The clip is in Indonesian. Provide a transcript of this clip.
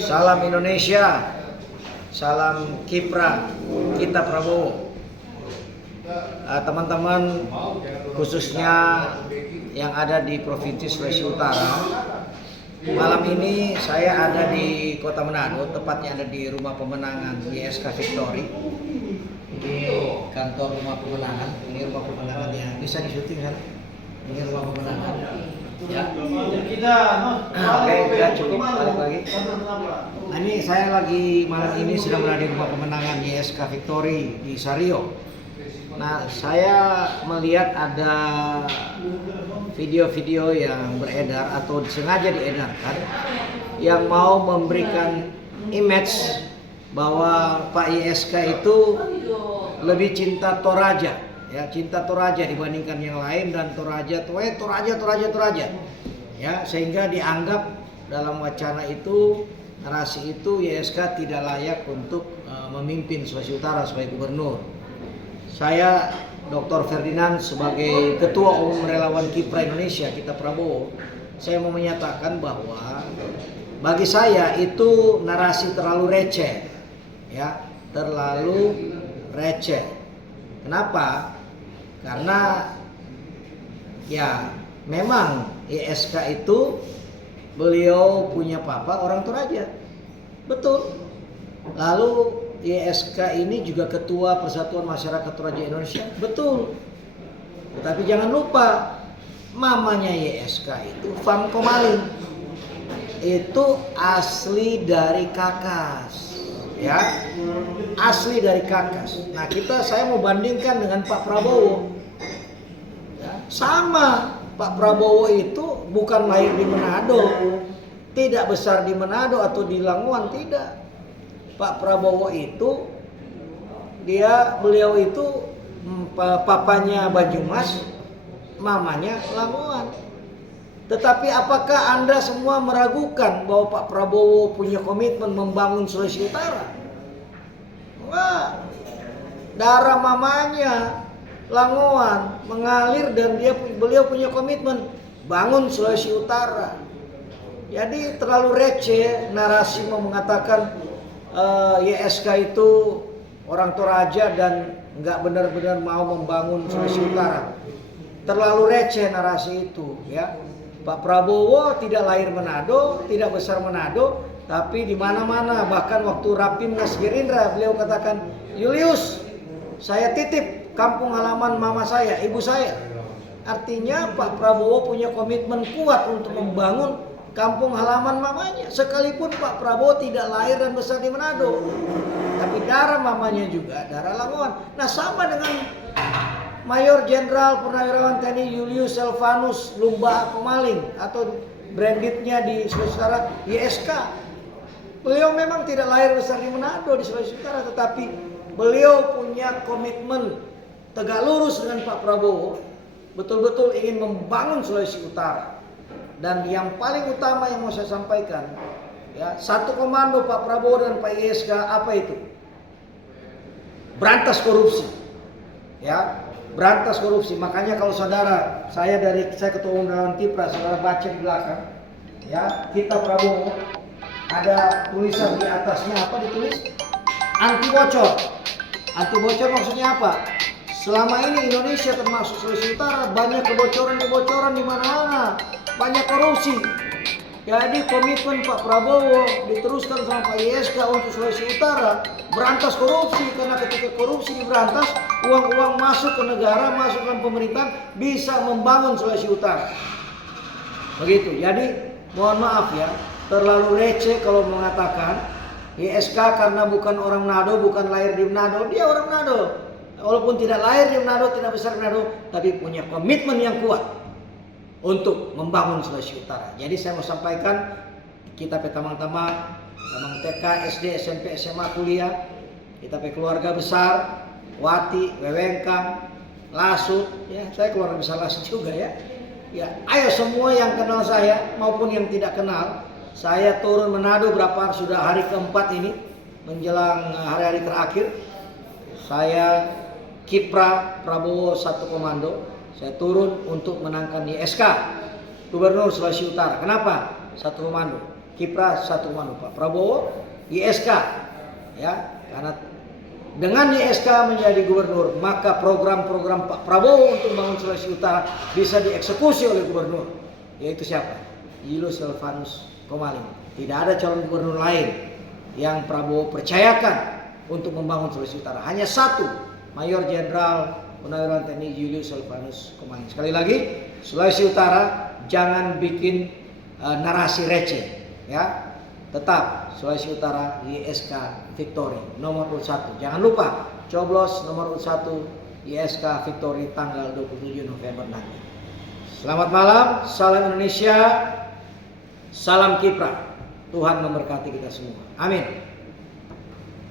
Salam Indonesia, salam Kipra, kita Prabowo. Teman-teman khususnya yang ada di Provinsi Sulawesi Utara, malam ini saya ada di Kota Manado, tepatnya ada di Rumah Pemenangan YSK Victory. Ini kantor Rumah Pemenangan, ini Rumah Pemenangan yang bisa disyuting kan? Ini Rumah Pemenangan. Ya. Oke, udah cukup, balik lagi. Nah, ini saya lagi malam ini sedang berada di Rumah Pemenangan YSK Victory di Sario. Nah, saya melihat ada video-video yang beredar atau sengaja diedarkan yang mau memberikan image bahwa Pak YSK itu lebih cinta Toraja, ya, cinta Toraja dibandingkan yang lain, dan Toraja, ya, sehingga dianggap dalam wacana itu, narasi itu, YSK tidak layak untuk memimpin Sulawesi Utara sebagai gubernur. Saya Dr. Ferdinand sebagai Ketua Umum Relawan Kipra Indonesia, kita Prabowo, saya mau menyatakan bahwa bagi saya itu narasi terlalu receh, ya, terlalu receh. Kenapa? Karena ya memang YSK itu beliau punya papa orang Toraja, betul. Lalu YSK ini juga Ketua Persatuan Masyarakat Toraja Indonesia, betul. Tetapi jangan lupa, mamanya YSK itu Fam Komaling, itu asli dari Kakas, ya, asli dari Kakas. Nah, saya mau bandingkan dengan Pak Prabowo, ya, sama. Pak Prabowo itu bukan lahir di Manado, tidak besar di Manado atau di Lamongan, tidak. Pak Prabowo itu beliau itu papanya Banyumas, mamanya Lamongan. Tetapi apakah Anda semua meragukan bahwa Pak Prabowo punya komitmen membangun Sulawesi Utara? Wah, darah mamanya Lamongan mengalir dan beliau punya komitmen bangun Sulawesi Utara. Jadi terlalu receh narasi mau mengatakan YSK itu orang Toraja dan nggak benar-benar mau membangun Sulawesi Utara. Terlalu receh narasi itu, ya. Pak Prabowo tidak lahir Manado, tidak besar Manado, tapi di mana-mana, bahkan waktu Rapimnas Gerindra beliau katakan, Julius, saya titip kampung halaman mama saya, ibu saya. Artinya Pak Prabowo punya komitmen kuat untuk membangun kampung halaman mamanya, sekalipun Pak Prabowo tidak lahir dan besar di Manado, tapi darah mamanya juga darah Lamongan. Nah, sama dengan Mayor Jenderal Purnawirawan TNI Julius Selvanus Lumba Komaling atau brandednya di Sulawesi Utara YSK. Beliau memang tidak lahir besar di Manado di Sulawesi Utara, tetapi beliau punya komitmen tegak lurus dengan Pak Prabowo, betul-betul ingin membangun Sulawesi Utara. Dan yang paling utama yang mau saya sampaikan, ya, satu komando Pak Prabowo dan Pak YSK apa itu? Berantas korupsi, ya, berantas korupsi. Makanya kalau saudara, saya Ketua Umum Relawan Kipra, saudara baca di belakang, ya, kita Prabowo, ada tulisan di atasnya apa ditulis? Anti bocor. Anti bocor maksudnya apa? Selama ini Indonesia termasuk Sulawesi Utara banyak kebocoran di mana-mana, banyak korupsi. Jadi komitmen Pak Prabowo diteruskan sama Pak YSK untuk Sulawesi Utara berantas korupsi, karena ketika korupsi diberantas, uang-uang masuk ke negara, masuk ke pemerintahan, bisa membangun Sulawesi Utara. Begitu. Jadi mohon maaf ya, terlalu receh kalau mengatakan YSK karena bukan orang Manado, bukan lahir di Manado, dia orang Manado. Walaupun tidak lahir di Manado, tidak besar di Manado, tapi punya komitmen yang kuat untuk membangun Sulawesi Utara. Jadi saya mau sampaikan, kita teman-teman TK, SD, SMP, SMA, kuliah, kita keluarga besar, Wati, Wewengkang, Lasut, ya, saya keluarga besar Lasut juga, ya. Ya, ayo semua yang kenal saya maupun yang tidak kenal, saya turun Manado sudah hari keempat ini menjelang hari-hari terakhir. Saya Kipra Prabowo satu komando, saya turun untuk menangkan YSK Gubernur Sulawesi Utara. Kenapa? Satu komando. kiprah satu komando Pak Prabowo, YSK ya, karena dengan YSK menjadi gubernur, maka program-program Pak Prabowo untuk membangun Sulawesi Utara bisa dieksekusi oleh gubernur, yaitu siapa? Julius Silvanus Komalin. Tidak ada calon gubernur lain yang Prabowo percayakan untuk membangun Sulawesi Utara. Hanya satu, Mayor Jenderal Purnawirawan TNI Julius Silvanus Komalin. Sekali lagi, Sulawesi Utara jangan bikin narasi receh, ya. Tetap Sulawesi Utara YSK Victory nomor urut 1. Jangan lupa coblos nomor urut 1 YSK Victory tanggal 27 November nanti. Selamat malam, salam Indonesia, salam kiprah. Tuhan memberkati kita semua. Amin.